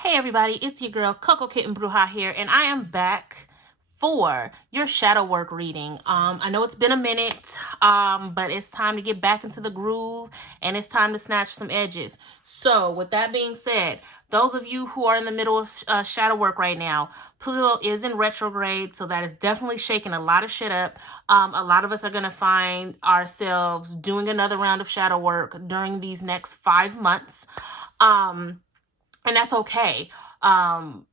Hey everybody, it's your girl Coco Kitten Bruja here, and I am back for your shadow work reading. I know it's been a minute, but it's time to get back into the groove and it's time to snatch some edges. So with that being said, those of you who are in the middle of shadow work right now, Pluto is in retrograde, so that is definitely shaking a lot of shit up. A lot of us are going to find ourselves doing another round of shadow work during these next 5 months. And that's okay. Shadow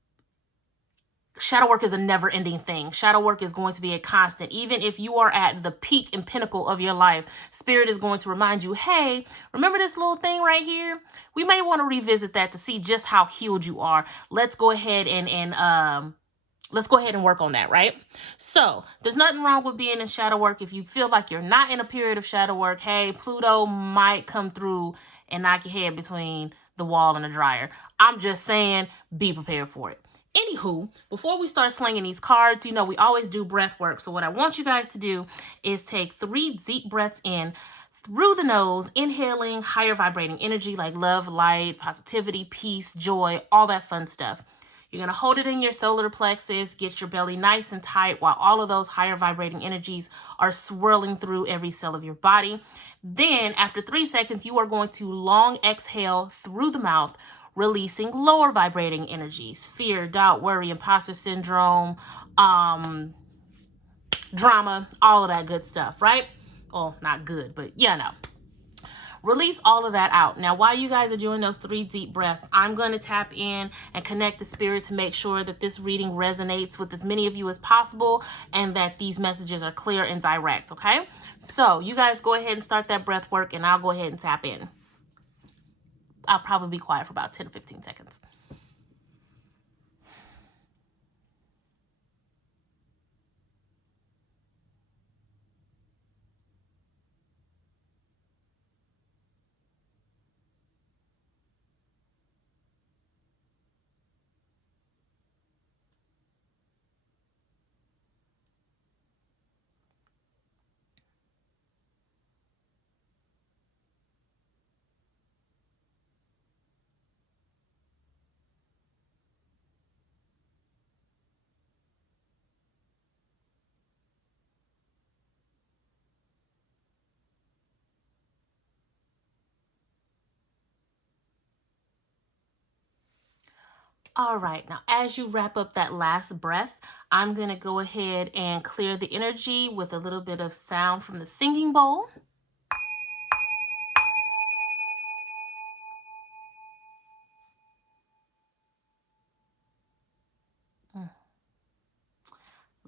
work is a never-ending thing. Shadow work is going to be a constant. Even if you are at the peak and pinnacle of your life, Spirit is going to remind you, hey, remember this little thing right here? We may want to revisit that to see just how healed you are. Let's go ahead and work on that, right? So there's nothing wrong with being in shadow work. If you feel like you're not in a period of shadow work, hey, Pluto might come through and knock your head between the wall and the dryer. I'm just saying, be prepared for it. Anywho, before we start slinging these cards, you know, we always do breath work. So what I want you guys to do is take 3 deep breaths in through the nose, inhaling higher vibrating energy like love, light, positivity, peace, joy, all that fun stuff. You're going to hold it in your solar plexus, get your belly nice and tight while all of those higher vibrating energies are swirling through every cell of your body. Then after 3 seconds, you are going to long exhale through the mouth, releasing lower vibrating energies, fear, doubt, worry, imposter syndrome, drama, all of that good stuff, right? Well, not good, but yeah, no. Release all of that out. Now, while you guys are doing those 3 deep breaths, I'm going to tap in and connect the spirit to make sure that this reading resonates with as many of you as possible and that these messages are clear and direct, okay? So you guys go ahead and start that breath work and I'll go ahead and tap in. I'll probably be quiet for about 10 to 15 seconds. All right, now as you wrap up that last breath, I'm going to go ahead and clear the energy with a little bit of sound from the singing bowl.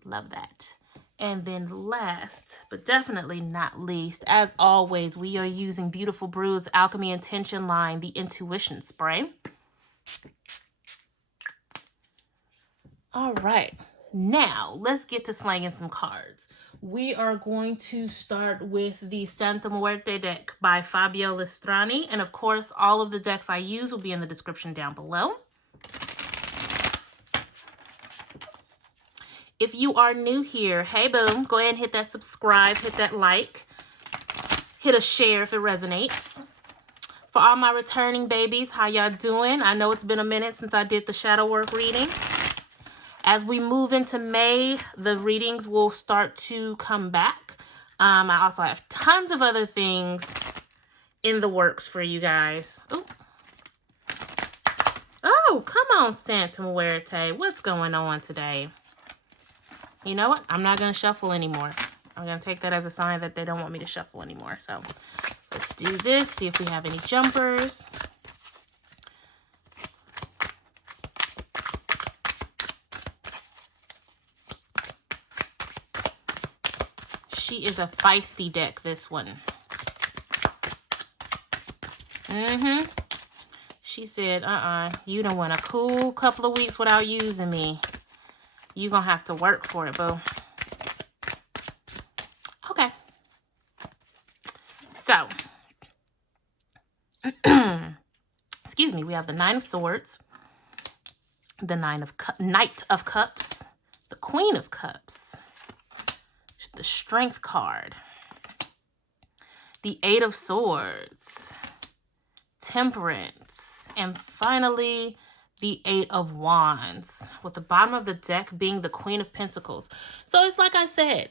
Love that. And then last, but definitely not least, as always, we are using Beautiful Brew's Alchemy Intention line, the Intuition Spray. All right, now let's get to slanging some cards. We are going to start with the Santa Muerte deck by Fabio Listrani. And of course, all of the decks I use will be in the description down below. If you are new here, hey boom, go ahead and hit that subscribe, hit that like, hit a share if it resonates. For all my returning babies, how y'all doing? I know it's been a minute since I did the shadow work reading. As we move into May, the readings will start to come back. I also have tons of other things in the works for you guys. Ooh. Oh, come on, Santa Muerte. What's going on today? You know what? I'm not going to shuffle anymore. I'm going to take that as a sign that they don't want me to shuffle anymore. So let's do this, see if we have any jumpers. She is a feisty deck, this one. She said, you done went a cool couple of weeks without using me. You gonna have to work for it, boo. Okay. So, excuse me, we have the Nine of Swords, the Knight of Cups, the Queen of Cups, the Strength card, the Eight of Swords, Temperance, and finally the Eight of Wands, with the bottom of the deck being the Queen of Pentacles. So it's like I said,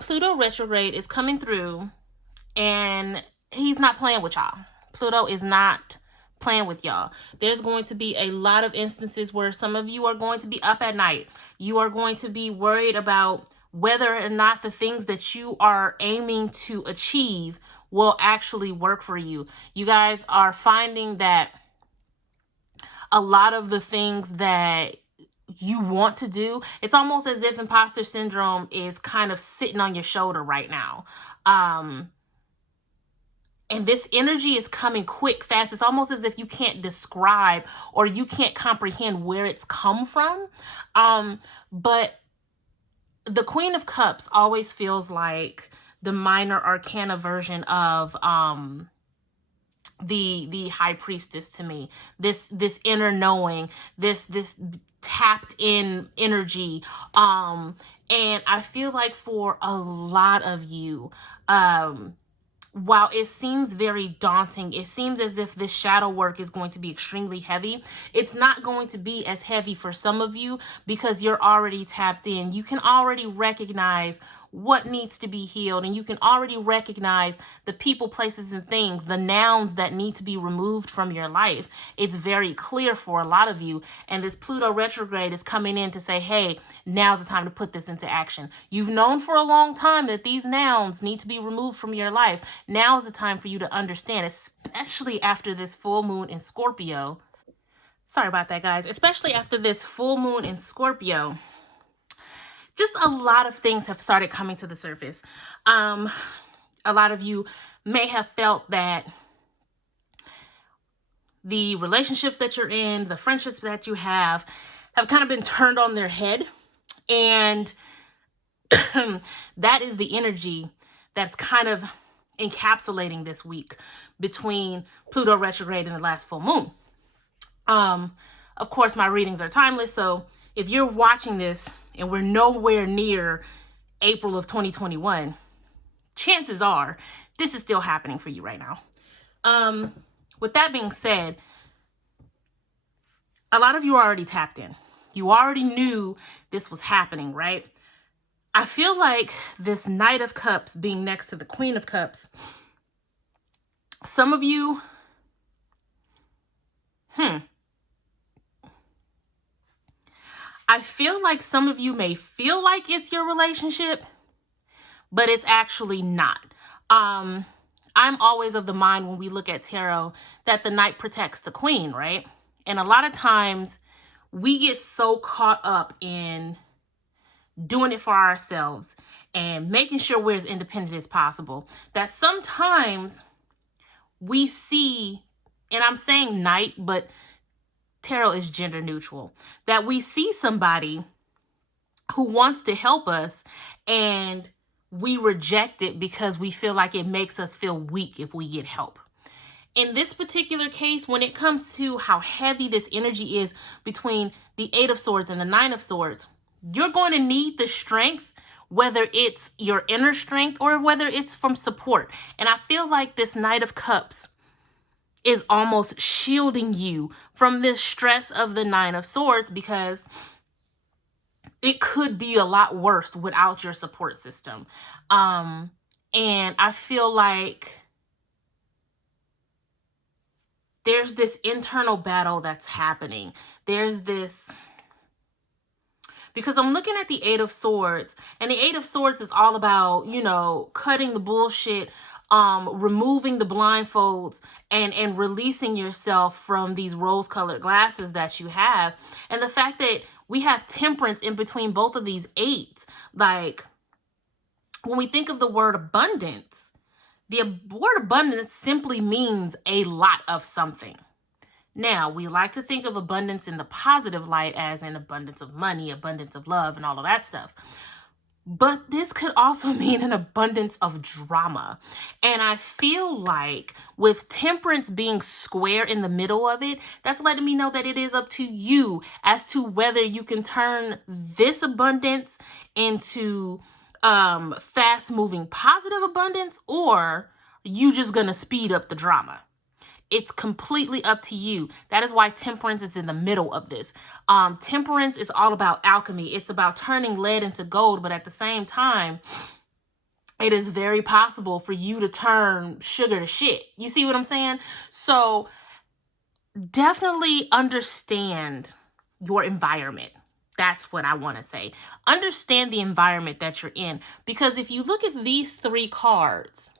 Pluto retrograde is coming through, and he's not playing with y'all. Pluto is not playing with y'all. There's going to be a lot of instances where some of you are going to be up at night. You are going to be worried about whether or not the things that you are aiming to achieve will actually work for you. You guys are finding that a lot of the things that you want to do, it's almost as if imposter syndrome is kind of sitting on your shoulder right now. And this energy is coming quick, fast. It's almost as if you can't describe or you can't comprehend where it's come from. But the Queen of Cups always feels like the minor arcana version of the High Priestess to me. This inner knowing, this tapped in energy. And I feel like for a lot of you, while it seems very daunting, it seems as if this shadow work is going to be extremely heavy. It's not going to be as heavy for some of you because you're already tapped in. You can already recognize what needs to be healed, and you can already recognize the people, places, and things, the nouns that need to be removed from your life. It's very clear for a lot of you, and this Pluto retrograde is coming in to say, hey, now's the time to put this into action. You've known for a long time that these nouns need to be removed from your life. Now's the time for you to understand, especially after this full moon in Scorpio. Sorry about that, guys. Especially after this full moon in Scorpio, just a lot of things have started coming to the surface. A lot of you may have felt that the relationships that you're in, the friendships that you have kind of been turned on their head. And that is the energy that's kind of encapsulating this week between Pluto retrograde and the last full moon. Of course, my readings are timeless. So if you're watching this and we're nowhere near April of 2021, chances are this is still happening for you right now. With that being said, a lot of you are already tapped in. You already knew this was happening, right? I feel like this Knight of Cups being next to the Queen of Cups, some of you, I feel like some of you may feel like it's your relationship, but it's actually not. I'm always of the mind when we look at tarot that the Knight protects the Queen, right? And a lot of times we get so caught up in doing it for ourselves and making sure we're as independent as possible that sometimes we see, and I'm saying Knight, but tarot is gender neutral, that we see somebody who wants to help us and we reject it because we feel like it makes us feel weak if we get help. In this particular case, when it comes to how heavy this energy is between the Eight of Swords and the Nine of Swords, you're going to need the strength, whether it's your inner strength or whether it's from support. And I feel like this Knight of Cups is almost shielding you from this stress of the Nine of Swords, because it could be a lot worse without your support system. And I feel like there's this internal battle that's happening. There's this, because I'm looking at the Eight of Swords, and the Eight of Swords is all about, you know, cutting the bullshit, removing the blindfolds, and releasing yourself from these rose-colored glasses that you have. And the fact that we have temperance in between both of these eights, like when we think of the word abundance, the word abundance simply means a lot of something. Now, we like to think of abundance in the positive light as an abundance of money, abundance of love, and all of that stuff. But this could also mean an abundance of drama. And I feel like with temperance being square in the middle of it, that's letting me know that it is up to you as to whether you can turn this abundance into fast moving positive abundance, or you just gonna speed up the drama. It's completely up to you. That is why Temperance is in the middle of this. Temperance is all about alchemy. It's about turning lead into gold, but at the same time, it is very possible for you to turn sugar to shit. You see what I'm saying? So definitely understand your environment. That's what I want to say. Understand the environment that you're in. Because if you look at these 3 cards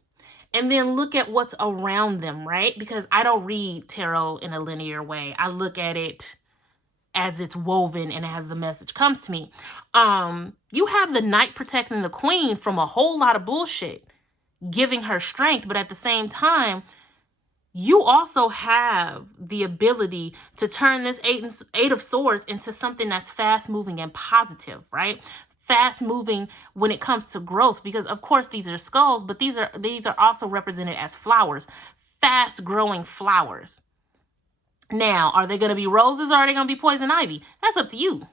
and then look at what's around them, right? Because I don't read tarot in a linear way. I look at it as it's woven and as the message comes to me. You have the Knight protecting the Queen from a whole lot of bullshit, giving her strength. But at the same time, you also have the ability to turn this Eight of Swords into something that's fast moving and positive, right? Fast moving when it comes to growth, because of course these are skulls, but these are also represented as flowers, fast growing flowers. Now, are they going to be roses or are they going to be poison ivy? That's up to you.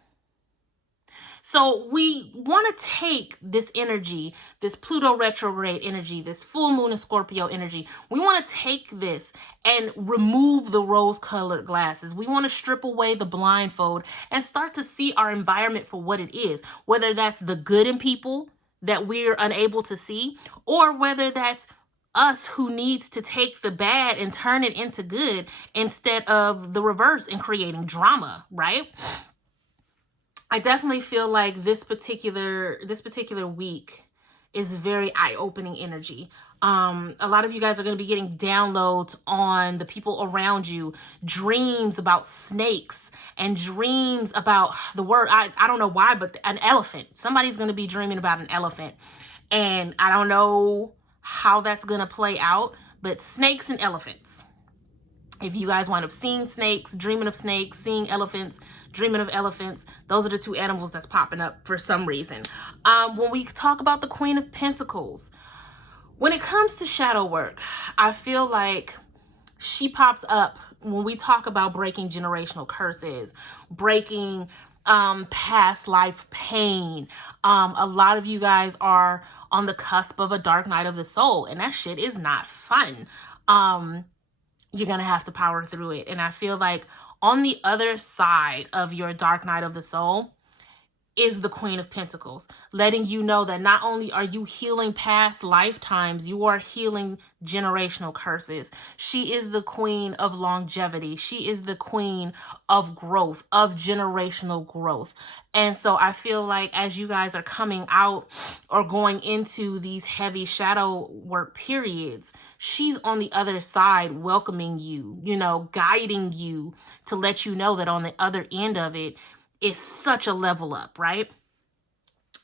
So we want to take this energy, this Pluto retrograde energy, this full moon in Scorpio energy. We want to take this and remove the rose-colored glasses. We want to strip away the blindfold and start to see our environment for what it is, whether that's the good in people that we're unable to see, or whether that's us who needs to take the bad and turn it into good instead of the reverse and creating drama, right? I definitely feel like this particular week is very eye-opening energy. A lot of you guys are going to be getting downloads on the people around you, dreams about snakes and dreams about the word, I don't know why, but an elephant. Somebody's going to be dreaming about an elephant. And I don't know how that's going to play out, but snakes and elephants. If you guys wind up seeing snakes, dreaming of snakes, seeing elephants, dreaming of elephants, those are the 2 animals that's popping up for some reason. When we talk about the Queen of Pentacles, when it comes to shadow work, I feel like she pops up when we talk about breaking generational curses, breaking past life pain. A lot of you guys are on the cusp of a dark night of the soul, and that shit is not fun. You're going to have to power through it. And I feel like on the other side of your dark night of the soul is the Queen of Pentacles, letting you know that not only are you healing past lifetimes, you are healing generational curses. She is the Queen of longevity. She is the Queen of growth, of generational growth. And so I feel like as you guys are coming out or going into these heavy shadow work periods, she's on the other side welcoming you, you know, guiding you to let you know that on the other end of it, is such a level up, right?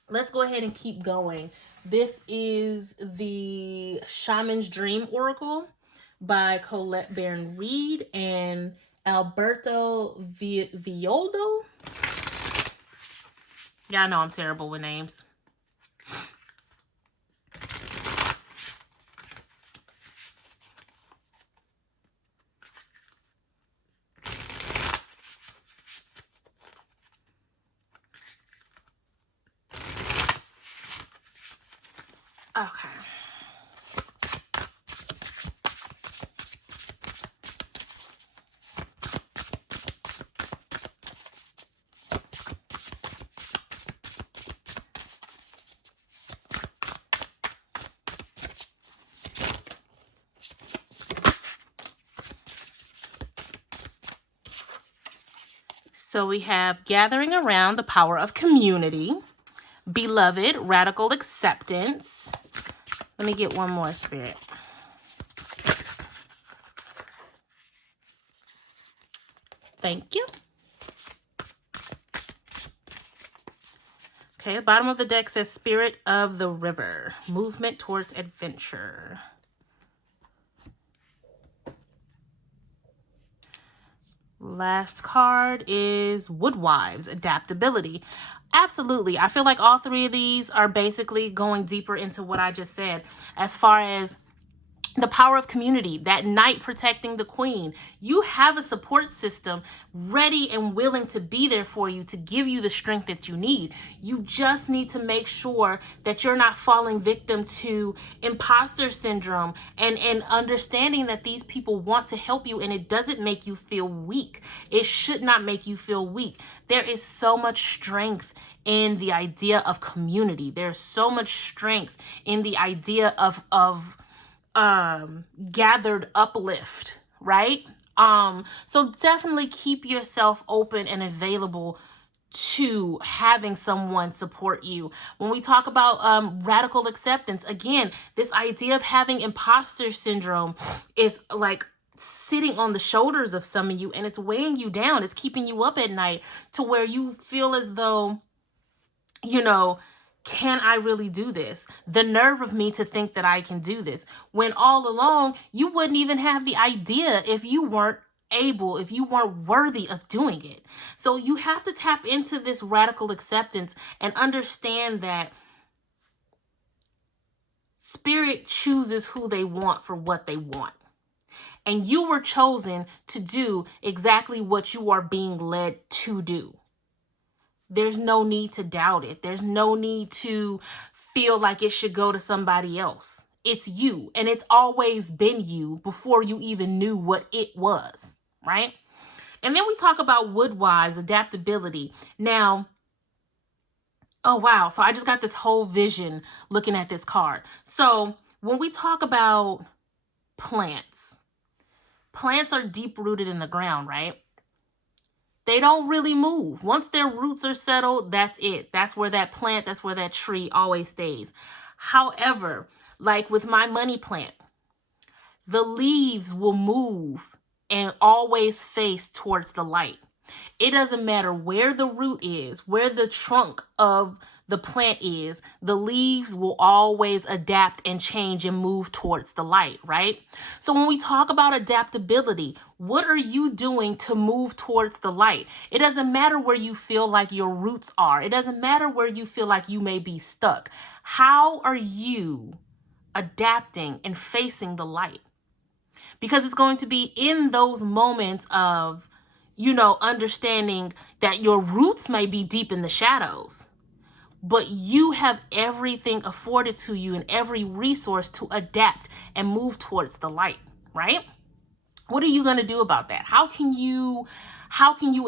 Let's go ahead and keep going. This is the Shaman's Dream Oracle by Colette Baron Reed and Alberto Violdo. Y'all know I'm terrible with names. Okay. So we have gathering around the power of community, beloved, radical acceptance. Let me get one more, Spirit. Thank you. Okay, the bottom of the deck says Spirit of the River, movement towards adventure. Last card is Woodwives, adaptability. Absolutely. I feel like all 3 of these are basically going deeper into what I just said as far as The power of community, that knight protecting the queen. You have a support system ready and willing to be there for you, to give you the strength that you need. You just need to make sure that you're not falling victim to imposter syndrome, and understanding that these people want to help you, and it doesn't make you feel weak. It should not make you feel weak. There is so much strength in the idea of community. There's so much strength in the idea of gathered uplift, right? So definitely keep yourself open and available to having someone support you. When we talk about radical acceptance, again, this idea of having imposter syndrome is like sitting on the shoulders of some of you, and it's weighing you down. It's keeping you up at night to where you feel as though, you know, can I really do this? The nerve of me to think that I can do this. When all along, you wouldn't even have the idea if you weren't able, if you weren't worthy of doing it. So you have to tap into this radical acceptance and understand that spirit chooses who they want for what they want. And you were chosen to do exactly what you are being led to do. There's no need to doubt it. There's no need to feel like it should go to somebody else. It's you, and it's always been you before you even knew what it was, right? And then we talk about woodwives, adaptability. Now, oh wow, so I just got this whole vision looking at this card. So when we talk about plants are deep rooted in the ground, right? They don't really move. Once their roots are settled, that's it. That's where that plant, that's where that tree always stays. However, like with my money plant, the leaves will move and always face towards the light. It doesn't matter where the root is, where the trunk of the plant is, the leaves will always adapt and change and move towards the light, right? So when we talk about adaptability, what are you doing to move towards the light? It doesn't matter where you feel like your roots are. It doesn't matter where you feel like you may be stuck. How are you adapting and facing the light? Because it's going to be in those moments of, you know, understanding that your roots may be deep in the shadows, but you have everything afforded to you and every resource to adapt and move towards the light, right? What are you going to do about that? How can you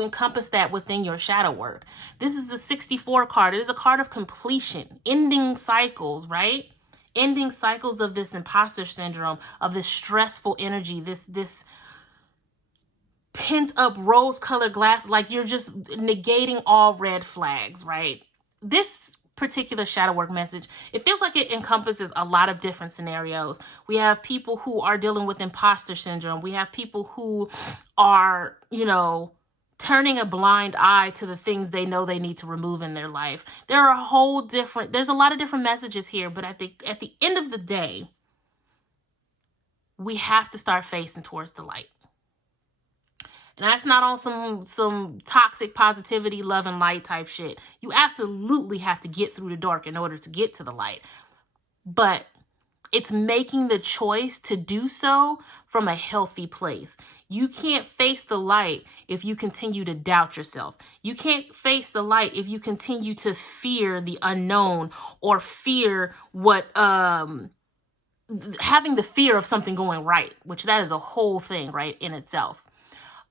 encompass that within your shadow work? This is a 64 card. It is a card of completion, ending cycles, right? Ending cycles of this imposter syndrome, of this stressful energy, this pent up rose-colored glass, like you're just negating all red flags, right? This particular shadow work message, it feels like it encompasses a lot of different scenarios. We have people who are dealing with imposter syndrome. We have people who are, you know, turning a blind eye to the things they know they need to remove in their life. There's a lot of different messages here, but at the end of the day, we have to start facing towards the light. And that's not on some toxic positivity, love and light type shit. You absolutely have to get through the dark in order to get to the light. But it's making the choice to do so from a healthy place. You can't face the light if you continue to doubt yourself. You can't face the light if you continue to fear the unknown or fear what, having the fear of something going right, which that is a whole thing, right, in itself.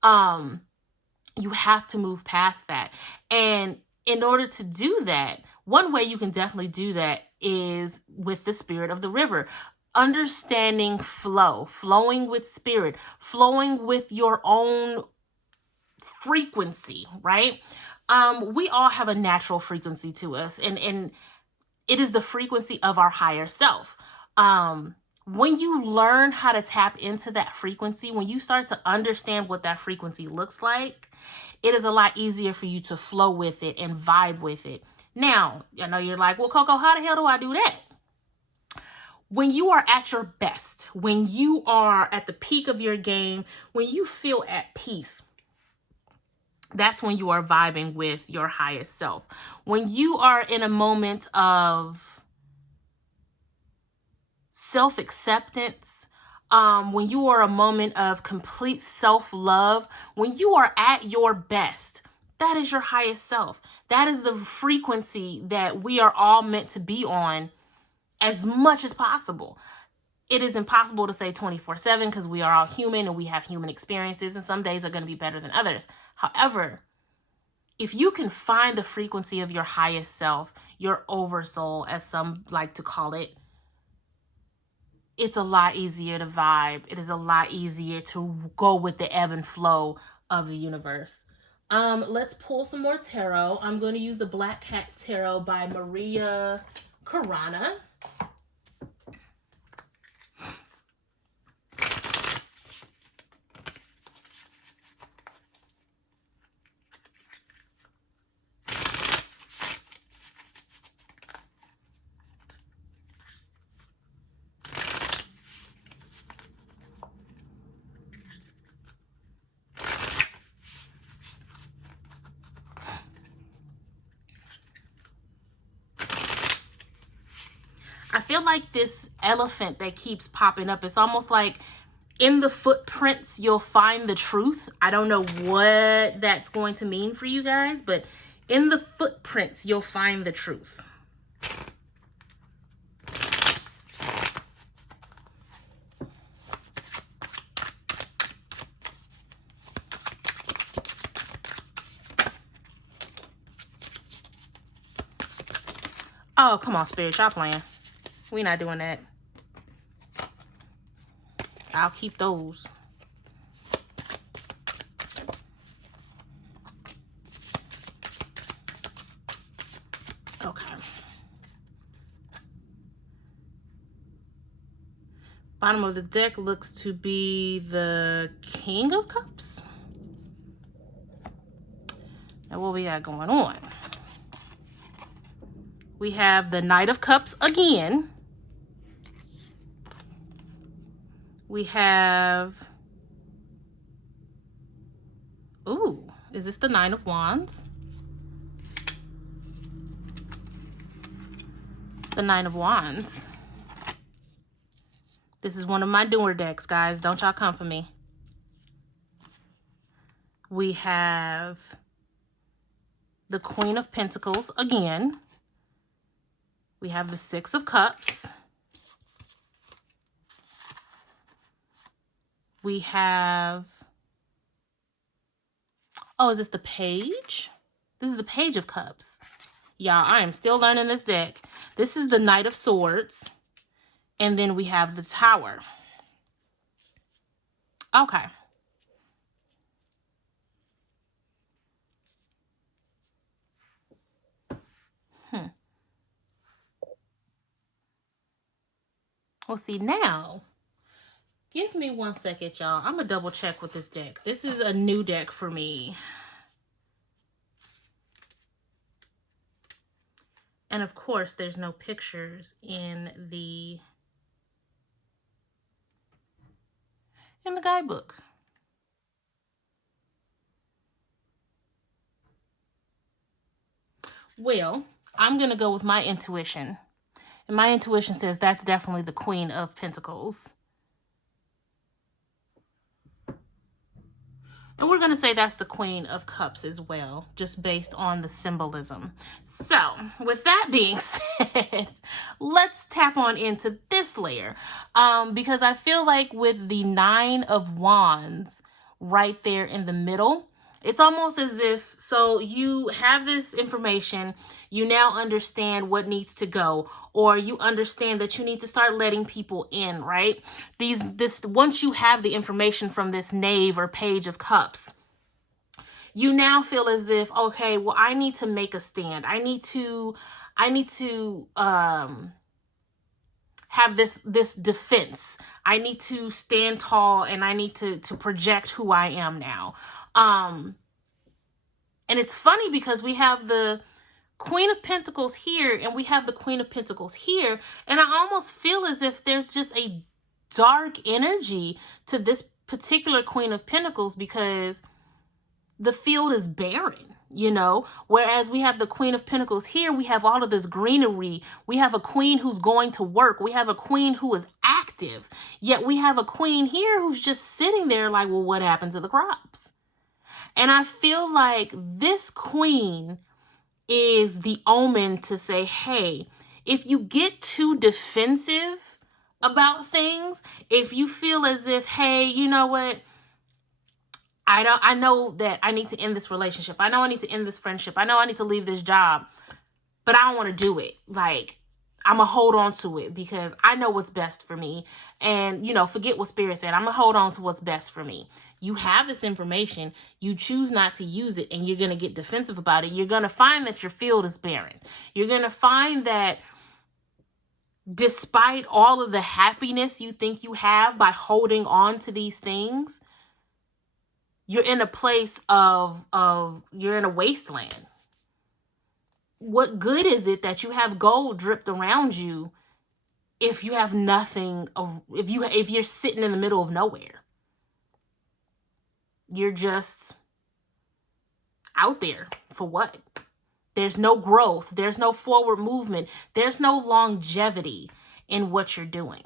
You have to move past that. And in order to do that, one way you can definitely do that is with the spirit of the river. Understanding flow, flowing with spirit, flowing with your own frequency, right? We all have a natural frequency to us, and it is the frequency of our higher self. When you learn how to tap into that frequency, when you start to understand what that frequency looks like, it is a lot easier for you to flow with it and vibe with it. Now, I know you're like, well, Coco, how the hell do I do that? When you are at your best, when you are at the peak of your game, when you feel at peace, that's when you are vibing with your highest self. When you are in a moment of self-acceptance, when you are a moment of complete self-love, when you are at your best, that is your highest self. That is the frequency that we are all meant to be on as much as possible. It is impossible to say 24/7 because we are all human and we have human experiences, and some days are going to be better than others. However, if you can find the frequency of your highest self, your oversoul, as some like to call it, it's a lot easier to vibe. It is a lot easier to go with the ebb and flow of the universe. Let's pull some more tarot. I'm going to use the Black Cat Tarot by Maria Carana. I feel like this elephant that keeps popping up, it's almost like in the footprints, you'll find the truth. I don't know what that's going to mean for you guys, but in the footprints, you'll find the truth. Oh, come on, Spirit, y'all playing. We're not doing that. I'll keep those. Okay. Bottom of the deck looks to be the King of Cups. Now what we got going on? We have the Knight of Cups again. We have, ooh, is this the Nine of Wands? The Nine of Wands. This is one of my newer decks, guys. Don't y'all come for me. We have the Queen of Pentacles again. We have the Six of Cups. We have, oh, is this the Page? This is the Page of Cups. Y'all, I am still learning this deck. This is the Knight of Swords. And then we have the Tower. Okay. Well, see, now, give me 1 second, y'all. I'm going to double check with this deck. This is a new deck for me. And of course, there's no pictures in the guidebook. Well, I'm going to go with my intuition. And my intuition says that's definitely the Queen of Pentacles. And we're going to say that's the Queen of Cups as well, just based on the symbolism. So, with that being said, let's tap on into this layer. Because I feel like with the Nine of Wands right there in the middle, it's almost as if, so you have this information, you now understand what needs to go, or you understand that you need to start letting people in, right? Once you have the information from this Knave or Page of Cups, you now feel as if, okay, well, I need to make a stand. I need to have this defense. I need to stand tall, and I need to project who I am now. And it's funny because we have the Queen of Pentacles here and we have the Queen of Pentacles here. And I almost feel as if there's just a dark energy to this particular Queen of Pentacles because the field is barren, you know, whereas we have the Queen of Pentacles here, we have all of this greenery. We have a queen who's going to work. We have a queen who is active. active. Yet we have a queen here who's just sitting there like, well, what happened to the crops? And I feel like this queen is the omen to say, hey, if you get too defensive about things, if you feel as if, hey, you know what? I know that I need to end this relationship. I know I need to end this friendship. I know I need to leave this job, but I don't want to do it. Like, I'm going to hold on to it because I know what's best for me. And, you know, forget what Spirit said. I'm going to hold on to what's best for me. You have this information. You choose not to use it, and you're going to get defensive about it. You're going to find that your field is barren. You're going to find that despite all of the happiness you think you have by holding on to these things, you're in a place of you're in a wasteland. What good is it that you have gold dripped around you if you have nothing, if you're sitting in the middle of nowhere? You're just out there for what? There's no growth. There's no forward movement. There's no longevity in what you're doing,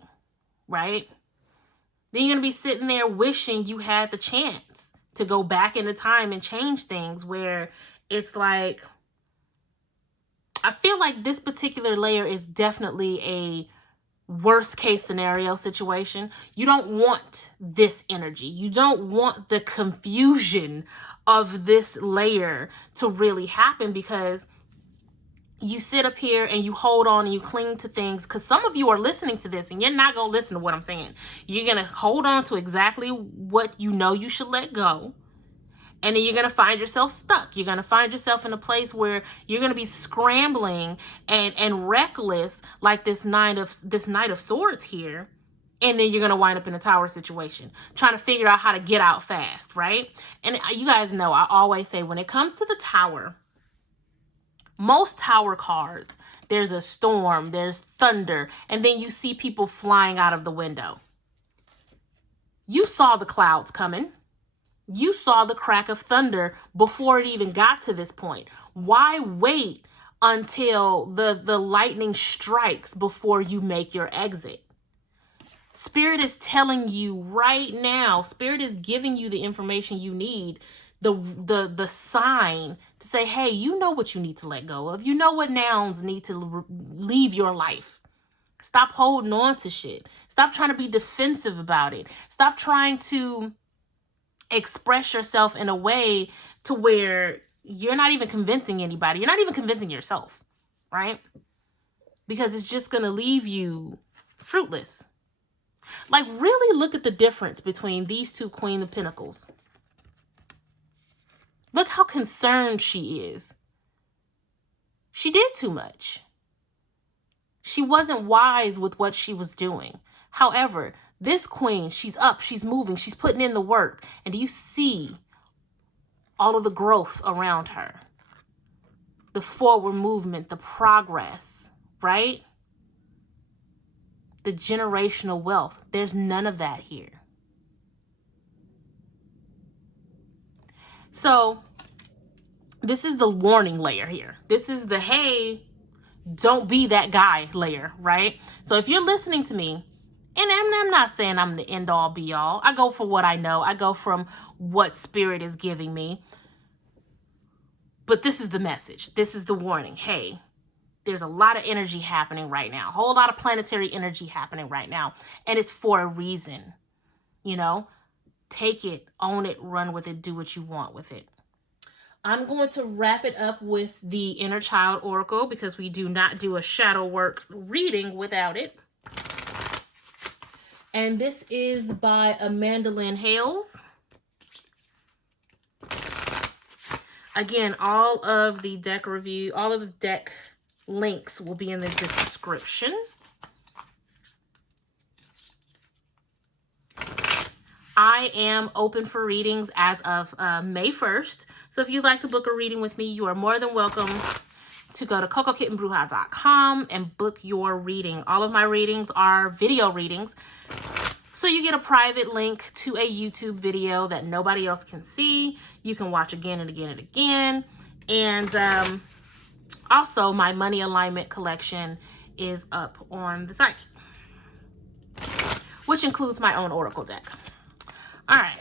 right? Then you're going to be sitting there wishing you had the chance to go back into time and change things, where it's like, I feel like this particular layer is definitely a worst case scenario situation. You don't want this energy. You don't want the confusion of this layer to really happen, because you sit up here and you hold on and you cling to things, because some of you are listening to this and you're not going to listen to what I'm saying. You're going to hold on to exactly what you know you should let go. And then you're going to find yourself stuck. You're going to find yourself in a place where you're going to be scrambling and reckless, like this Knight of Swords here. And then you're going to wind up in a tower situation, trying to figure out how to get out fast, right? And you guys know, I always say, when it comes to the tower, most tower cards, there's a storm, there's thunder, and then you see people flying out of the window. You saw the clouds coming. You saw the crack of thunder before it even got to this point. Why wait until the lightning strikes before you make your exit? Spirit is telling you right now, Spirit is giving you the information you need, the sign to say, hey, you know what you need to let go of. You know what nouns need to leave your life. Stop holding on to shit. Stop trying to be defensive about it. Stop trying to express yourself in a way to where you're not even convincing anybody. You're not even convincing yourself, right? Because it's just going to leave you fruitless. Like, really look at the difference between these two Queen of Pentacles. Look how concerned she is. She did too much. She wasn't wise with what she was doing. However, this queen, she's up, she's moving, she's putting in the work. And do you see all of the growth around her? The forward movement, the progress, right? The generational wealth. There's none of that here. So this is the warning layer here. This is the, hey, don't be that guy layer, right? So if you're listening to me, and I'm not saying I'm the end all be all. I go for what I know. I go from what Spirit is giving me. But this is the message. This is the warning. Hey, there's a lot of energy happening right now. A whole lot of planetary energy happening right now. And it's for a reason. You know, take it, own it, run with it, do what you want with it. I'm going to wrap it up with the Inner Child Oracle, because we do not do a shadow work reading without it. And this is by Amanda Lynn Hales. Again, all of the deck review, all of the deck links will be in the description. I am open for readings as of May 1st. So if you'd like to book a reading with me, you are more than welcome to go to CocoKittenBruja.com and book your reading. All of my readings are video readings. So you get a private link to a YouTube video that nobody else can see. You can watch again and again and again. And also, my money alignment collection is up on the site. which includes my own oracle deck. All right.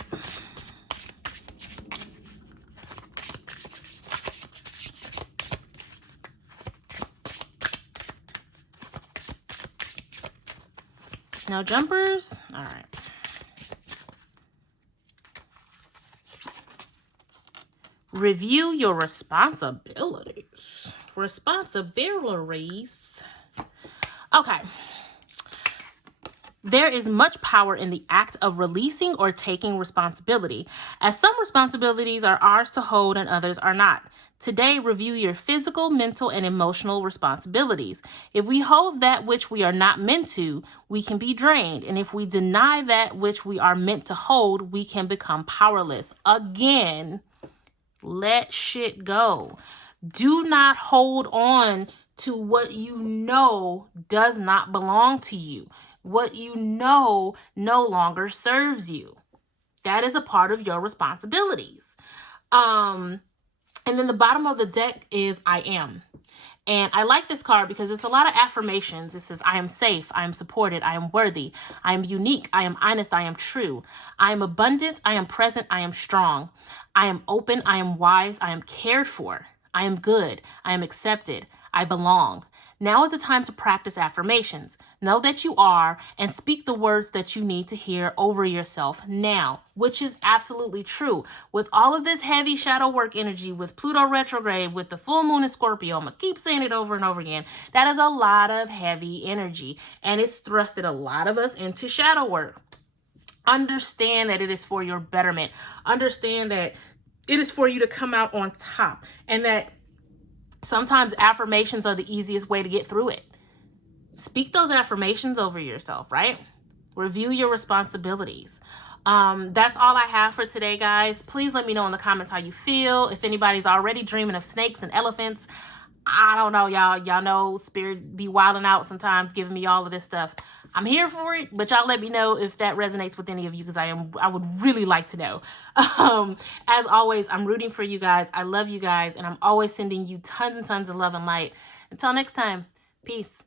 No jumpers. All right. Review your responsibilities. Responsibilities. Okay. There is much power in the act of releasing or taking responsibility, as some responsibilities are ours to hold and others are not. Today, review your physical, mental, and emotional responsibilities. If we hold that which we are not meant to, we can be drained. And if we deny that which we are meant to hold, we can become powerless. Again, let shit go. Do not hold on to what you know does not belong to you. What you know no longer serves you. That is a part of your responsibilities. And then the bottom of the deck is I am. And I like this card because it's a lot of affirmations. It says, I am safe, I am supported, I am worthy, I am unique, I am honest, I am true, I am abundant, I am present, I am strong, I am open, I am wise, I am cared for, I am good, I am accepted, I belong. Now is the time to practice affirmations. Know that you are and speak the words that you need to hear over yourself now, which is absolutely true. With all of this heavy shadow work energy, with Pluto retrograde, with the full moon in Scorpio, I'm going to keep saying it over and over again. That is a lot of heavy energy, and it's thrusted a lot of us into shadow work. Understand that it is for your betterment. Understand that it is for you to come out on top, and that sometimes affirmations are the easiest way to get through it. Speak those affirmations over yourself, right? Review your responsibilities. That's all I have for today, guys. Please let me know in the comments how you feel. If anybody's already dreaming of snakes and elephants, I don't know, y'all. Y'all know spirit be wilding out sometimes, giving me all of this stuff. I'm here for it, but y'all let me know if that resonates with any of you, because I would really like to know. As always, I'm rooting for you guys. I love you guys, and I'm always sending you tons and tons of love and light. Until next time, peace.